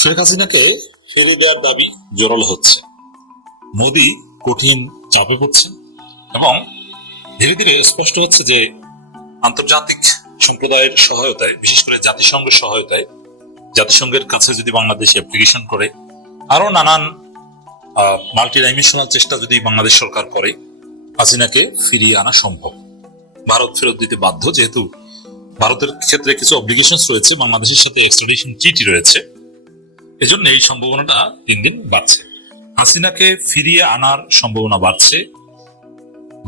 শেখ হাসিনাকে ফিরিয়ে দেওয়ার দাবি জোরালো হচ্ছে। মোদি কঠিন চাপে পড়ছেন এবং ধীরে ধীরে স্পষ্ট হচ্ছে যে আন্তর্জাতিক সম্প্রদায়ের সহায়তায়, বিশেষ করে জাতিসংঘের সহায়তায়, জাতিসংঘের কাছে যদি বাংলাদেশ অ্যাপ্লিকেশন করে, আরো নানান মাল্টি ডাইমেনশনাল চেষ্টা যদি বাংলাদেশ সরকার করে, হাসিনাকে ফিরিয়ে আনা সম্ভব। ভারত ফেরত দিতে বাধ্য, যেহেতু ভারতের ক্ষেত্রে কিছু অব্লিগেশনস রয়েছে, বাংলাদেশের সাথে এক্সট্রাডিশন ট্রিটি রয়েছে। এজন্য এই সম্ভাবনাটা দিন দিন বাড়ছে। হাসিনাকে ফিরিয়ে আনার সম্ভাবনা বাড়ছে,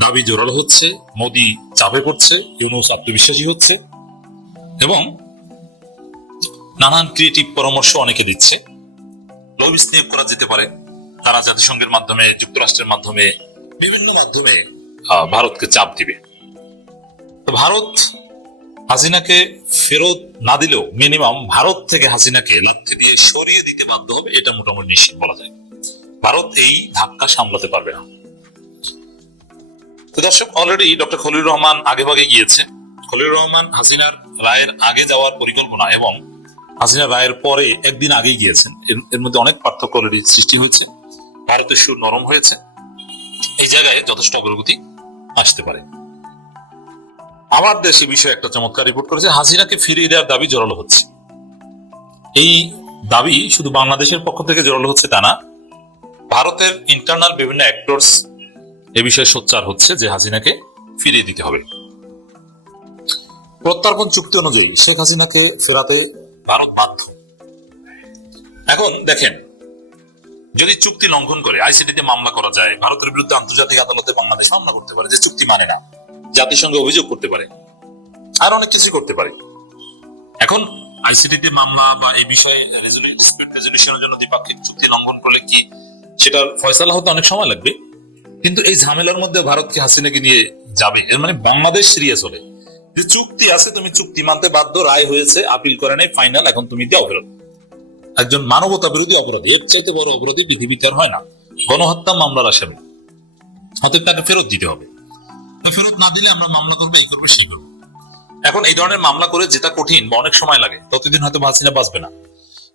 দাবি জোরালো হচ্ছে, মোদি চাপে পড়ছে, ইউনূস আত্মবিশ্বাসী হচ্ছে এবং নানান ক্রিয়েটিভ পরামর্শ অনেকে দিচ্ছে। লবিস্ট নিয়োগ করা যেতে পারে, তারা জাতিসংঘের মাধ্যমে, যুক্তরাষ্ট্রের মাধ্যমে, বিভিন্ন মাধ্যমে ভারতকে চাপ দিবে। তো ভারত হাসিনাকে ফেরত না দিলেও মিনিমাম ভারত থেকে হাসিনাকে লাথি দিয়ে সরিয়ে দিতে বাধ্য হবে, এটা মোটামুটি নিশ্চিত বলা যায়। ভারত এই ধাক্কা সামলাতে পারবে না। তো দর্শক, অলরেডি ডক্টর খলিলুর রহমান আগে ভাগে গিয়েছে। খলিলুর রহমান হাসিনার রায়ের আগে যাওয়ার পরিকল্পনা এবং হাসিনার রায়ের পরে একদিন আগেই গিয়েছেন। এর মধ্যে অনেক পার্থক্য অলরেডি সৃষ্টি হয়েছে। ভারতের সুর নরম হয়েছে, এই জায়গায় যথেষ্ট অগ্রগতি আসতে পারে। আমার দেশে বিষয়ে একটা চমৎকার রিপোর্ট করেছে, হাসিনাকে ফিরিয়ে দেওয়ার দাবি জোরালো হচ্ছে। এই দাবি শুধু বাংলাদেশের পক্ষ থেকে জোরালো হচ্ছে তা না, ভারতের ইন্টারনাল বিভিন্ন অ্যাক্টরস এ বিষয়ে সোচ্চার হচ্ছে যে হাসিনাকে ফিরিয়ে দিতে হবে। প্রত্যর্পণ চুক্তি অনুযায়ী শেখ হাসিনাকে ফেরাতে ভারত বাধ্য। এখন দেখেন, যদি চুক্তি লঙ্ঘন করে আইসিটিতে মামলা করা যায়, ভারতের বিরুদ্ধে আন্তর্জাতিক আদালতে বাংলাদেশ মামলা করতে পারে যে চুক্তি মানে না, জাতিসংঘে অভিযোগ করতে পারে, আর অনেক কিছু করতে পারে। এখন আইসিটিতে মামলা বা এই বিষয়ে ডিসপিউট রেজলিউশনের জন্য দ্বিপাক্ষিক চুক্তি লঙ্ঘন করলে কি সেটার ফয়সালা হতে অনেক সময় লাগবে, কিন্তু এই ঝামেলার মধ্যে ভারত কি হাসিনাকে নিয়ে যাবে? এর মানে বাংলাদেশ সিরিয়াস হবে যে চুক্তি আছে, তুমি চুক্তি মানতে বাধ্য, রায় হয়েছে, আপিল করে নাই, ফাইনাল, এখন তুমি দাও ফেরত। একজন মানবতা বিরোধী অপরাধী, এর চাইতে বড় অপরাধী পৃথিবীতে আর হয় না, গণহত্যা মামলার আসামি, অতএব তাকে ফেরত দিতে হবে। ফেরত না দিলে আমরা মামলা করবো, এই করবো, সেই করবো। এখন এই ধরনের মামলা করে যেটা কঠিন বা অনেক সময় লাগে, ততদিন হয়তো হাসিনা বাঁচবে না,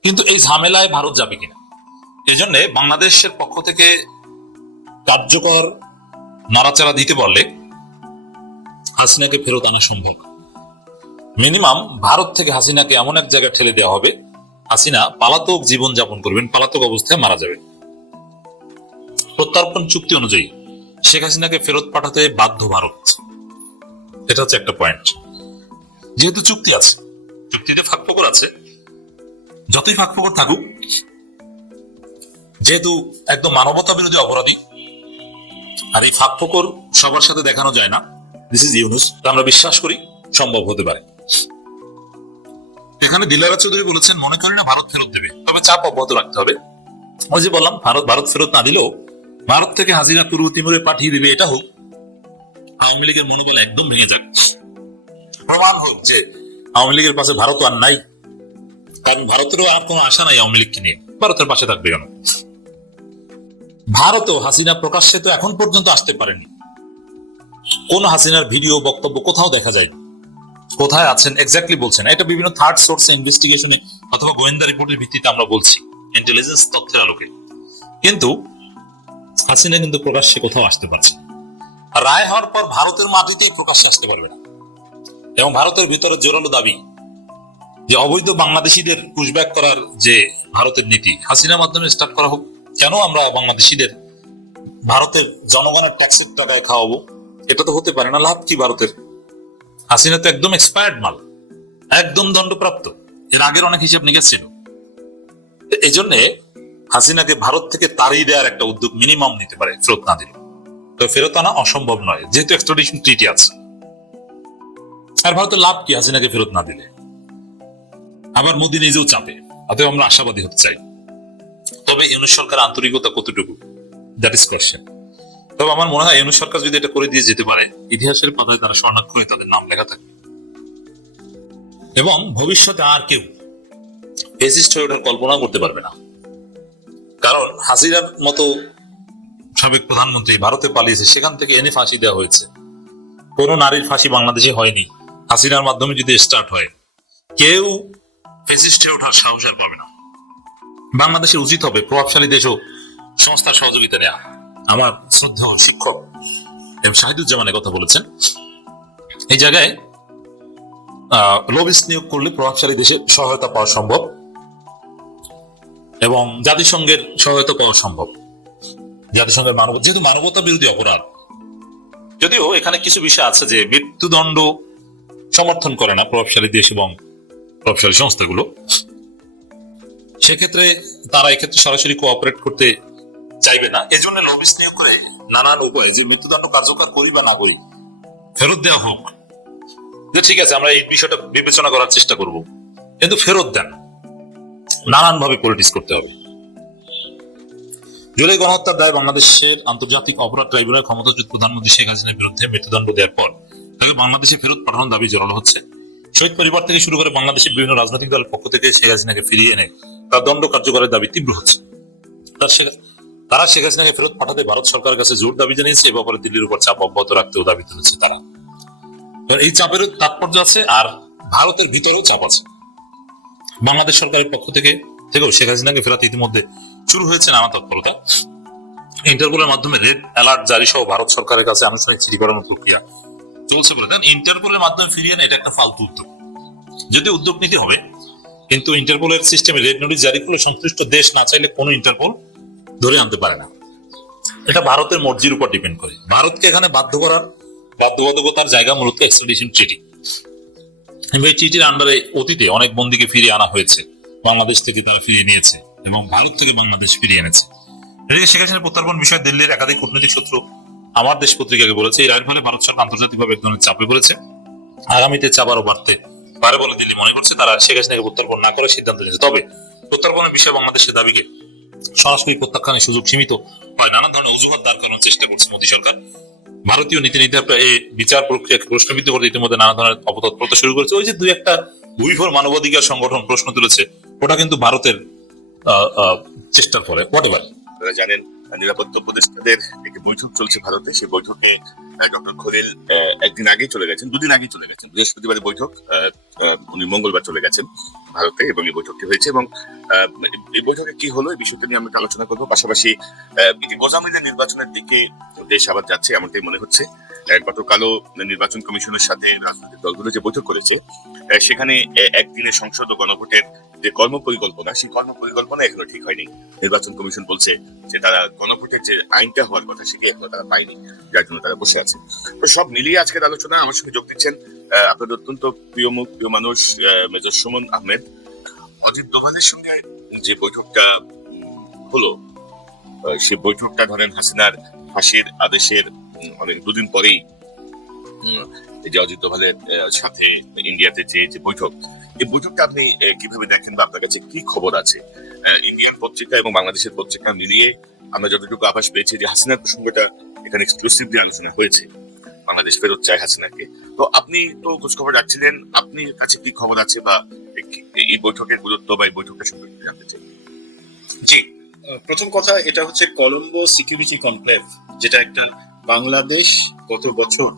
কিন্তু এই ঝামেলায় ভারত যাবে কিনা, এই জন্য বাংলাদেশের পক্ষ থেকে কার্যকর নাড়াচাড়া দিতে পারলে হাসিনাকে ফেরত আনা সম্ভব। মিনিমাম ভারত থেকে হাসিনাকে এমন এক জায়গায় ঠেলে দেওয়া হবে, হাসিনা পালাতক জীবন যাপন করবেন, পালাতক অবস্থায় মারা যাবে। প্রত্যর্পণ চুক্তি অনুযায়ী শেখ হাসিনাকে ফেরত পাঠাতে বাধ্য ভারত, এটা হচ্ছে একটা পয়েন্ট। যেহেতু চুক্তি আছে, চুক্তিতে ফাঁকফোকর আছে, যতই ফাঁকফোকর থাকুক, যেহেতু একদম মানবতা বিরোধী অপরাধী, আর এই ফাঁকফোকর সবার সাথে দেখানো যায় না, দিস ইজ ইউনূস, আমরা বিশ্বাস করি সম্ভব হতে পারে। এখানে দিলারা চৌধুরী বলেছেন, মনে করি না ভারত ফেরত দেবে, তবে চাপ অব্যাহত রাখতে হবে। ওই যে বললাম, ভারত ফেরত না দিলেও ভারত থেকে হাসিনা পূর্ব তিমুরে পাঠিয়ে দিবে, এটা হোক। আওয়ামী লীগের মনোবল একদম ভেঙে যাক, প্রমাণ হোক যে আওয়ামী লীগের পাশে ভারত আর নাই, কারণ ভারতেরও আর কোনো আশা নাই আওয়ামী লীগকে নিয়ে, ভারতের পাশে থাকবে কেন? ভারতও হাসিনা প্রকাশ্যে তো এখন পর্যন্ত আসতে পারেনি, কোন হাসিনার ভিডিও বক্তব্য কোথাও দেখা যায়নি, কোথায় আছেন এক্স্যাক্টলি বলছেন। এটা বিভিন্ন থার্ড সোর্স ইনভেস্টিগেশনে অথবা গোয়েন্দা রিপোর্টের ভিত্তিতে আমরা বলছি, ইন্টেলিজেন্স তথ্যের আলোকে। কিন্তু হাসিনা কিন্তু প্রকাশ্যে কোথাও আসতে পারছে না। রায় হওয়ার পর ভারতের মাটিতেই প্রকাশ্যে আসতে পারবে না, এবং ভারতের ভিতরে জোরালো দাবি যে অবৈধ বাংলাদেশিদের পুশব্যাক করার যে ভারতের নীতি, হাসিনার মাধ্যমে স্টার্ট করা হোক। কেন আমরা বাংলাদেশিদের ভারতের জনগণের ট্যাক্সের টাকায় খাওয়াবো? এটা তো হতে পারে না। লাভ কি ভারতের? হাসিনা তো একদম এক্সপায়ার্ড মাল, একদম দণ্ডপ্রাপ্ত, এর আগের অনেক হিসাব নিকাশ ছিল। এই জন্য হাসিনাকে ভারত থেকে তাড়িয়ে দেওয়ার একটা উদ্যোগ মিনিমাম নিতে পারে, ফেরত না দিলে। তো ফেরত আনা অসম্ভব নয়, যেহেতু এক্সট্রাডিশন ট্রিটি আছে। আর ভারতের লাভ কি হাসিনাকে ফেরত না দিলে? আবার মোদি নিজেও চাপে, অতএব আমরা আশাবাদী হতে চাই। তবে ইউনূস সরকার আন্তরিকতা কতটুকু, দ্যাট ইজ কোয়েশ্চেন। তবে আমার মনে হয় ইউনূস সরকার যদি এটা করে দিয়ে যেতে পারে, ইতিহাসের পাতায় তারা স্বর্ণাক্ষরে তাদের নাম লেখা থাকবে, এবং ভবিষ্যতে আর কেউ ফ্যাসিস্ট হয়ে ওঠার কল্পনা করতে পারবে না। কারণ হাসিনার মতো সাবেক প্রধানমন্ত্রী ভারতে পালিয়েছে, সেখান থেকে এনে ফাঁসি দেওয়া হয়েছে। কোন নারীর ফাঁসি বাংলাদেশে হয়নি, হাসিনার মাধ্যমে যদি স্টার্ট হয়, কেউ ফ্যাসিস্ট হয়ে ওঠার সাহস আর পাবে না। বাংলাদেশের উচিত হবে প্রভাবশালী দেশ ও সংস্থার সহযোগিতা নেওয়া। আমার শ্রদ্ধেয় শিক্ষক এবং শাহিদুজ্জামান কথা বলেছেন, এই জায়গায় লবিস্ট নিয়োগ করলে প্রভাবশালী দেশের সহায়তা পাওয়া সম্ভব এবং জাতিসংঘের সহায়তা পাওয়া সম্ভব। জাতিসংঘের যেহেতু মানবতা বিরোধী অপরাধ, যদিও এখানে কিছু বিষয় আছে যে মৃত্যুদণ্ড সমর্থন করে না প্রভাবশালী দেশ এবং প্রভাবশালী সংস্থাগুলো, সেক্ষেত্রে তারা এক্ষেত্রে সরাসরি কোঅপারেট করতে চাইবে না। এই জন্য লবিস্ট নিয়োগ করে নানান উপায়ে যে মৃত্যুদণ্ড কার্যকর করি বা না করি ফেরত দেওয়া হোক, যে ঠিক আছে আমরা এই বিষয়টা বিবেচনা করার চেষ্টা করব, কিন্তু ফেরত দেন, নানান ভাবে পলিটিক্স করতে হবে। জুলাই গণহত্যার দায়ে বাংলাদেশের আন্তর্জাতিক অপরাধ ট্রাইব্যুনাল ক্ষমতাচ্যুত প্রধানমন্ত্রী শেখ হাসিনার বিরুদ্ধে মৃত্যুদণ্ড দেওয়ার পর তাকে বাংলাদেশে ফেরত পাঠানোর দাবি জোরালো হচ্ছে। শহীদ পরিবার থেকে শুরু করে বাংলাদেশের বিভিন্ন রাজনৈতিক দলের পক্ষ থেকে শেখ হাসিনাকে ফিরিয়ে এনে তার দণ্ড কার্যকরের দাবি তীব্র হচ্ছে। তারা শেখ হাসিনাকে ফেরত পাঠাতে ভারত সরকারের কাছে জোর দাবি জানিয়েছে। এ ব্যাপারে দিল্লির উপর চাপ অব্যাহত রাখতেও দাবি তুলেছে তারা। এই চাপেরও তাৎপর্য আছে, আর ভারতের ভিতরেও চাপ আছে। বাংলাদেশ সরকারের পক্ষ থেকেও শেখ হাসিনাকে ফেরাতে ইতিমধ্যে শুরু হয়েছে নানা তৎপরতা। ইন্টারপোলের মাধ্যমে রেড অ্যালার্ট জারি সহ ভারত সরকারের কাছে আনুষ্ঠানিক চিঠি পাঠানোর প্রক্রিয়া চলছে বলে দেন। ইন্টারপোলের মাধ্যমে ফিরিয়ে আনা এটা একটা ফালতু উদ্যোগ, যদি উদ্যোগ নিতে হবে, কিন্তু ইন্টারপোলের সিস্টেমে রেড নোটিশ জারি করলে সংশ্লিষ্ট দেশ না চাইলে কোনো ইন্টারপোল ধরে আনতে পারে না। এটা ভারতের মর্জির উপর ডিপেন্ড করে। ভারতকে এখানে বাধ্য করার বাধ্যবাধকতার জায়গা মূলত এক্সট্রাডিশন ট্রিটি। এই ট্রিটির আন্ডারে অতীতে অনেক বন্দীকে ফিরিয়ে আনা হয়েছে, বাংলাদেশ থেকে তারা ফিরিয়ে নিয়েছে এবং ভারত থেকে বাংলাদেশ ফিরিয়ে এনেছে। এদিকে শেখ হাসিনার প্রত্যর্পণ বিষয়ে দিল্লির একাধিক কূটনৈতিক সূত্র আমার দেশ পত্রিকাকে বলেছে, এই রায়ের ফলে ভারত সরকার আন্তর্জাতিকভাবে এক ধরনের চাপে পড়েছে। আগামীতে চাপ আরো বাড়তে পারে বলে দিল্লি মনে করছে। তারা শেখ হাসিনাকে প্রত্যর্পণ না করে সিদ্ধান্ত নিয়েছে। তবে প্রত্যর্পণের বিষয়ে বাংলাদেশের দাবিকে সরাসরি প্রত্যাখ্যানের সুযোগ সীমিত হয়, নানা ধরনের অজুহাত দাঁড় করানোর চেষ্টা করছে মোদী সরকার। ভারতীয় নীতি নির্ধারকরা এই বিচার প্রক্রিয়াকে প্রশ্নবিদ্ধ করতে ইতিমধ্যে নানা ধরনের অপতৎপরতা শুরু করেছে। ওই যে দুই একটা উইঘুর মানবাধিকার সংগঠন প্রশ্ন তুলেছে, ওটা কিন্তু ভারতের চেষ্টার ফলে। হোয়াটএভার, আপনারা জানেন নিরাপত্তা উপদেষ্টাদের একটি বৈঠক চলছে ভারতে। সেই বৈঠকে ডক্টর খলিল একদিন আগেই চলে গেছেন, দুদিন আগেই চলে গেছেন। বৃহস্পতিবারের বৈঠক, উনি মঙ্গলবার চলে গেছেন ভারতে এবং এই বৈঠকটি হয়েছে। এবং এই বৈঠকে কি হলো এই বিষয়টা নিয়ে আমি আলোচনা করবো। পাশাপাশি গোজামিনের নির্বাচনের দিকে দেশ আবার যাচ্ছে এমনটাই মনে হচ্ছে। গতকালও নির্বাচন কমিশনের সাথে রাজনৈতিক দলগুলো যে বৈঠক করেছে, সেখানে একদিনের সংসদ ও গণভোটের যে কর্মপরিকল্পনা, সেই কর্মপরিকল্পনা এখনো ঠিক হয়নি। নির্বাচন কমিশন বলছে যে তারা গণভোটের যে আইনটা হওয়ার কথা সেটি এখনো তারা পায়নি, যার জন্য তারা বসে আছে। তো সব মিলিয়ে আজকের আলোচনা আমার সঙ্গে যোগ দিচ্ছেন আপনাদের অত্যন্ত প্রিয় মুখ, প্রিয় মানুষ মেজর সুমন আহমেদ। অজিত দোভালের সঙ্গে যে বৈঠকটা হলো, সেই বৈঠকটা ধরেন হাসিনার ফাঁসির আদেশের অনেক দুদিন পরেই যে অজিত দোভালের সাথে ইন্ডিয়াতে যে বৈঠক, এই বৈঠকটা আপনি কিভাবে দেখেন বা আপনার কাছে কি খবর আছে? ইন্ডিয়ান পত্রিকা এবং বাংলাদেশের পত্রিকা মিলিয়ে আমরা যতটুকু আভাস পেয়েছি যে হাসিনার প্রসঙ্গটা এখানে এক্সক্লুসিভলি আলোচনা হয়েছে, বাংলাদেশ ফেরত চায় হাসিনাকে। তো আপনি তো খোঁজ খবর রাখছিলেন, আপনার কাছে কি খবর আছে বা এই বৈঠকের গুরুত্ব বা এই বৈঠকটা সম্পর্কে জানতে চাই। জি, প্রথম কথা এটা হচ্ছে কলম্বো সিকিউরিটি কনক্লেভ, যেটা একটা বাংলাদেশ গত বছর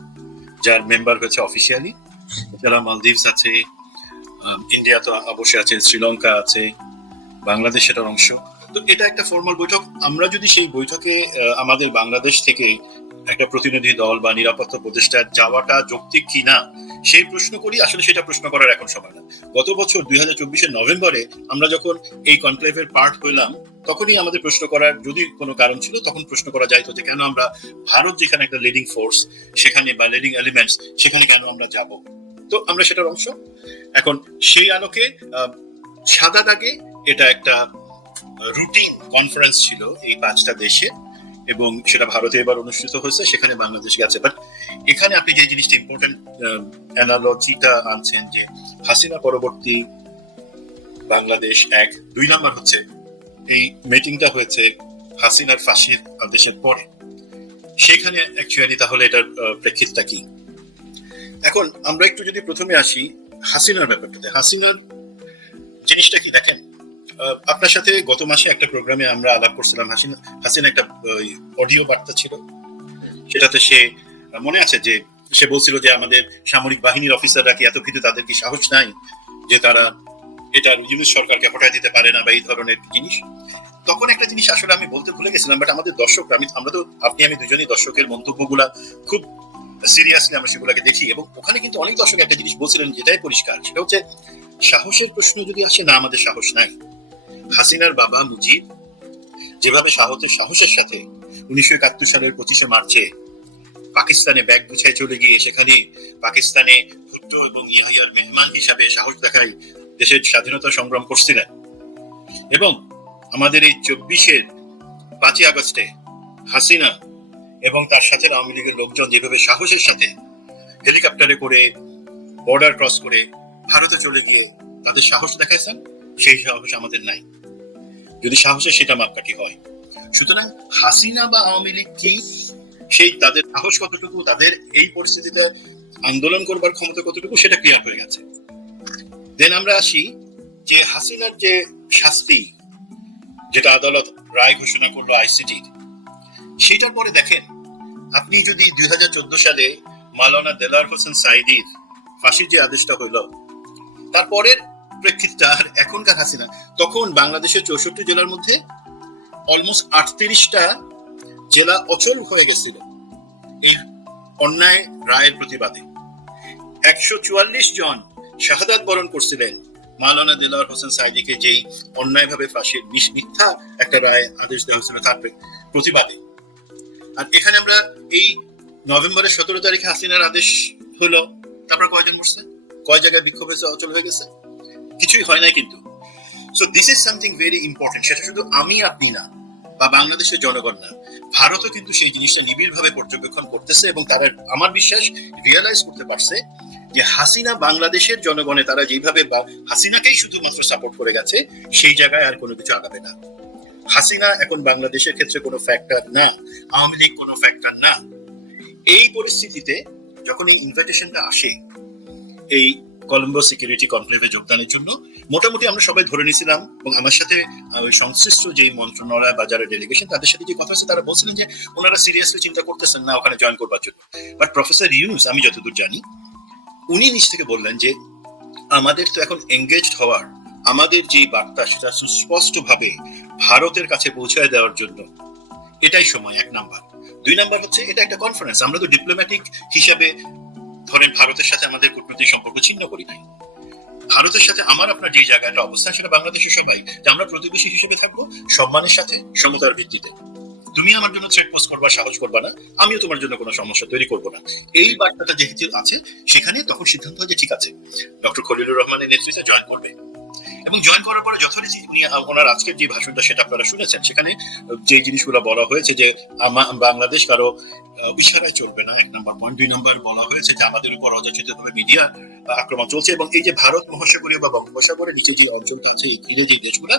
যার মেম্বার হয়েছে অফিসিয়ালি। যারা মালদ্বীপস আছে, ইন্ডিয়া তো অবশ্যই আছে, শ্রীলঙ্কা আছে, বাংলাদেশ সেটার অংশ। তো এটা একটা ফর্মাল বৈঠক। আমরা যদি সেই বৈঠকে আমাদের বাংলাদেশ থেকে একটা প্রতিনিধি দল বা নিরাপত্তা উপদেষ্টা যাওয়াটা যৌক্তিক কিনা সেই প্রশ্ন করি, আসলে সেটা প্রশ্ন করার এখন সময় না। গত বছর 2024 নভেম্বরে আমরা যখন এই কনক্লেভের পার্ট হইলাম, তখনই আমাদের প্রশ্ন করার যদি কোনো কারণ ছিল, তখন প্রশ্ন করা যাইতো যে কেন আমরা ভারত যেখানে একটা লিডিং ফোর্স সেখানে বা লিডিং এলিমেন্টস সেখানে কেন আমরা যাব। তো আমরা সেটার অংশ। এখন সেই আলোকে সাদা দাগে এটা একটা রুটিন কনফারেন্স ছিল এই 5টা দেশে, এবং সেটা ভারতে এবার অনুষ্ঠিত হয়েছে, সেখানে বাংলাদেশ গেছে। বাট এখানে আপনি যে জিনিসটা ইম্পর্টেন্ট অ্যানালজিটা আনছেন যে হাসিনা পরবর্তী বাংলাদেশ 1, 2 নাম্বার হচ্ছে এই মিটিংটা হয়েছে হাসিনার ফাঁসির আদেশের পরে। সেখানে অ্যাকচুয়ালি তাহলে এটার প্রেক্ষিতটা কি? এখন আমরা একটু যদি প্রথমে আসি হাসিনার ব্যাপারটাতে। হাসিনার জিনিসটা কি দেখেন, আপনার সাথে গত মাসে একটা প্রোগ্রামে আমরা আলাপ করছিলাম। হাসিনা একটা অডিও বার্তা ছিল, সেটাতে সে মনে আছে যে সে বলছিল যে আমাদের সামরিক বাহিনীর অফিসাররা কি এত কিছু, তাদের কি সাহস নাই যে তারা এটা ইউনুস সরকারকে হটায় দিতে পারে না বা এই ধরনের জিনিস। তখন একটা জিনিস আসলে আমি বলতে ভুলে গেছিলাম, বাট আমাদের দর্শকরা, আমরা তো আপনি আমি দুজনেই দর্শকের মন্তব্যগুলা খুব সিরিয়াসলি আমরা সেগুলোকে দেখি, এবং ওখানে কিন্তু অনেক দর্শক একটা জিনিস বলছিলেন যেটাই পরিষ্কার, সেটা হচ্ছে সাহসের প্রশ্ন যদি আসে, না আমাদের সাহস নাই। হাসিনার বাবা মুজিব যেভাবে সাহসের সাথে 1971 সালের 25শে মার্চে পাকিস্তানে ব্যাগ গুছায় চলে গিয়ে সেখানে পাকিস্তানে ভুট্টো এবং ইয়াহিয়ার মেহমান হিসাবে সাহস দেখায় দেশের স্বাধীনতা সংগ্রাম করছিলেন, এবং আমাদের এই 5ই আগস্টে হাসিনা এবং তার সাথে আওয়ামী লীগের লোকজন যেভাবে সাহসের সাথে হেলিকপ্টারে করে বর্ডার ক্রস করে ভারতে চলে গিয়ে তাদের সাহস দেখাইছেন, সেই সাহস আমাদের নাই, যদি সাহসের সেটা মাপকাঠি হয়। সুতরাং হাসিনা বা আওয়ামী লীগ কি, সেই তাদের সাহস কতটুকু, তাদের এই পরিস্থিতিতে আন্দোলন করবার ক্ষমতা কতটুকু, সেটা ক্লিয়ার হয়ে গেছে। দেন আমরা আসি যে হাসিনার যে শাস্তি, যেটা আদালত রায় ঘোষণা করলো আইসিটির, সেটার পরে দেখেন আপনি যদি 2014 সালে মাওলানা দেলাওয়ার হোসেন সাঈদীর ফাঁসির যে আদেশটা হইল, তারপরের প্রেক্ষিতটা আর এখনকার হাসিনা, তখন বাংলাদেশের 64 জেলার মধ্যে অলমোস্ট 38টা জেলা অচল হয়ে গেছিল এই অন্যায় রায়ের প্রতিবাদে। 144 জন শাহাদাত বরণ করছিলেন মাওলানা দেলাওয়ার হোসেন সাঈদীকে যেই অন্যায়ভাবে ফাঁসির মিথ্যা একটা রায় আদেশ দেওয়া হয়েছিল তার প্রতিবাদে। আর এখানে আমরা এই নভেম্বরের 17 তারিখে হাসিনার আদেশ হলো, তারপর কয়জন মরছে, কয় জায়গায় বিক্ষোভ হয়েছে, অচল হয়ে গেছে, কিছুই হয় নাই কিন্তু। So this is something very important, সেটা শুধু আমি আপনি না বা বাংলাদেশের জনগণ না, ভারতও কিন্তু সেই জিনিসটা নিবিড়ভাবে পর্যবেক্ষণ করতেছে, এবং তারা আমার বিশ্বাস রিয়েলাইজ করতে পারছে যে হাসিনা বাংলাদেশের জনগণে তারা যেভাবে হাসিনাকেই শুধুমাত্র সাপোর্ট করে গেছে, সেই জায়গায় আর কোনো কিছু আগাবে না। হাসিনা এখন বাংলাদেশের ক্ষেত্রে কোনো ফ্যাক্টর না, আওয়ামী লীগ কোনো ফ্যাক্টর না। এই পরিস্থিতিতে যখন এই ইনভাইটেশনটা আসে এই কলম্বো সিকিউরিটি কনক্লেভে যোগদানের জন্য, মোটামুটি আমরা সবাই ধরে নিয়েছিলাম, এবং আমার সাথে সংশ্লিষ্ট যে মন্ত্রণালয় বা যারা ডেলিগেশন তাদের সাথে যে কথা হচ্ছে, তারা বলছিলেন যে ওনারা সিরিয়াসলি চিন্তা করতেছেন না ওখানে জয়েন করবার জন্য। বাট প্রফেসর ইউনুস, আমি যতদূর জানি, উনি নিজ থেকে বললেন যে আমাদের তো এখন এঙ্গেজড হওয়ার, আমাদের যে বার্তা সেটা সুস্পষ্ট ভাবে ভারতের কাছে পৌঁছায় দেওয়ার জন্য এটাই সময়, 1 নাম্বার। 2 নাম্বার হচ্ছে এটা একটা কনফারেন্স, আমরা তো ডিপ্লোম্যাটিক হিসাবে ধরেন ভারতের সাথে আমাদের কূটনৈতিক সম্পর্ক ছিন্ন করি নাই। ভারতের সাথে আমার আপনার যে জায়গাটা অবস্থান, সেটা বাংলাদেশের সবাই যে আমরা প্রতিবেশী হিসেবে থাকবো সম্মানের সাথে, সমতার ভিত্তিতে। তুমি আমার জন্য থ্রেট পোস্ট করবা, সাহস করবা না, আমিও তোমার জন্য কোনো সমস্যা তৈরি করবো না, এই বার্তাটা যেহেতু আছে, সেখানে তখন সিদ্ধান্ত হয় যে ঠিক আছে, ডক্টর খলিলুর রহমানের নেতৃত্বে জয়েন করবে। এবং জয়েন করার পরে যথারীতি উনি ওনার আজকের যে ভাষণটা সেটা আপনারা শুনেছেন, সেখানে যে জিনিসগুলো বলা হয়েছে যে বাংলাদেশ কারো ইশারায় চলবে না, 1 নাম্বার পয়েন্ট। 2 নাম্বার বলা হয়েছে যে আমাদের উপর অযাচিতভাবে মিডিয়া আক্রমণ চলছে, এবং এই যে ভারত মহাসাগরীয় বা বঙ্গোপসাগরের নিচে যে অঞ্চলটা আছে, এই যে দেশগুলা,